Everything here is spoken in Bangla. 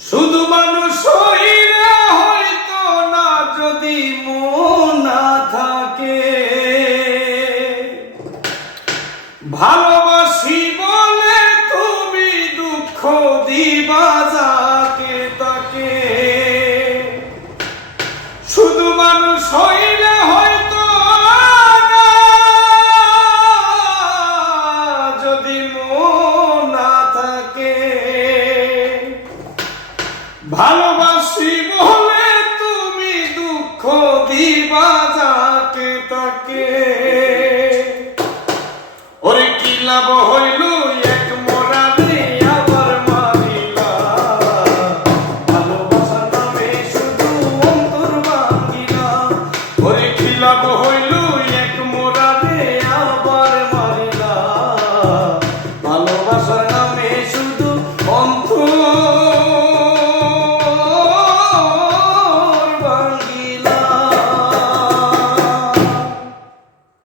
শুধু মানুষ হইলে হয়তো না, যদি মন না থাকে। ভালোবাসি বলে তুমি দুঃখ দিবা যাকে তাকে। শুধু মানুষ হইলে হয়তো না, যদি মন না থাকে। ভালোবাসি বলে তুমি দুঃখ দিবা যাকে তাকে।